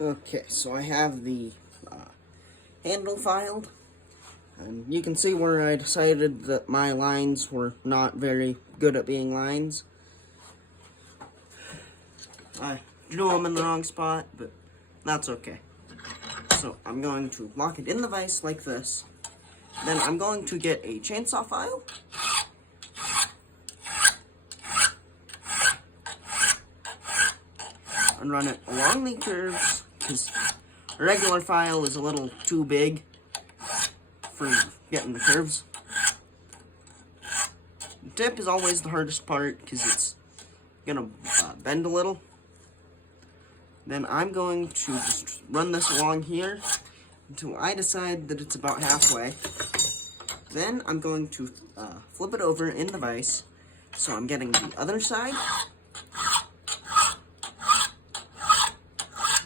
Okay, so I have the handle filed, and you can see where I decided that my lines were not very good at being lines. I drew them in the wrong spot, but that's okay. So I'm going to lock it in the vise like this. Then I'm going to get a chainsaw file. And run it along the curves, because a regular file is a little too big for getting the curves. The tip is always the hardest part, because it's gonna bend a little. Then I'm going to just run this along here until I decide that it's about halfway. Then I'm going to flip it over in the vise, so I'm getting the other side,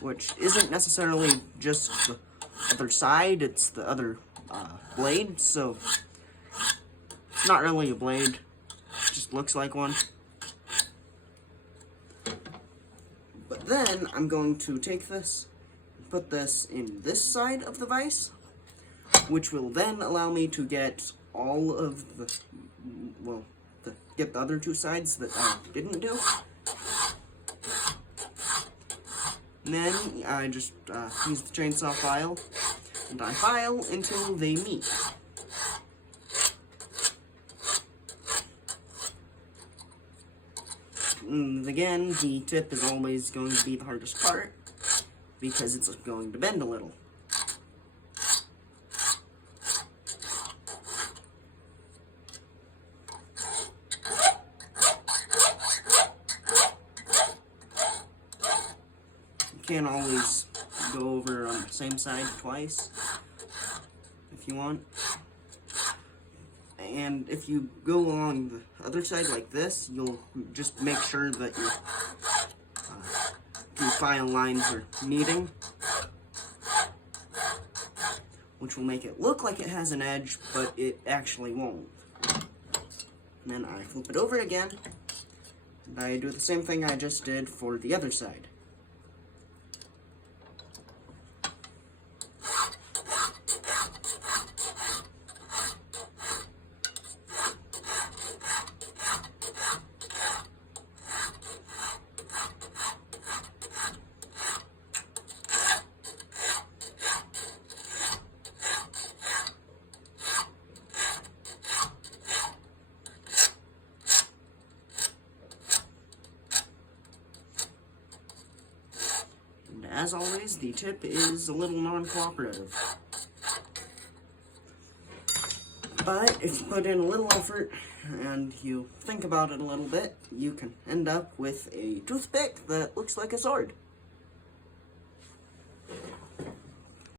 which isn't necessarily just the other side, it's the other blade, so it's not really a blade, it just looks like one. But then I'm going to take this and put this in this side of the vise, which will then allow me to get all of the, get the other two sides that I didn't do. And then I just use the chainsaw file, and I file until they meet. And again, the tip is always going to be the hardest part, because it's going to bend a little. You can't always go over on the same side twice, if you want. And if you go along the other side like this, you'll just make sure that your file lines are meeting, which will make it look like it has an edge, but it actually won't. And then I flip it over again, and I do the same thing I just did for the other side. As always, the tip is a little non-cooperative. But if you put in a little effort and you think about it a little bit, you can end up with a toothpick that looks like a sword.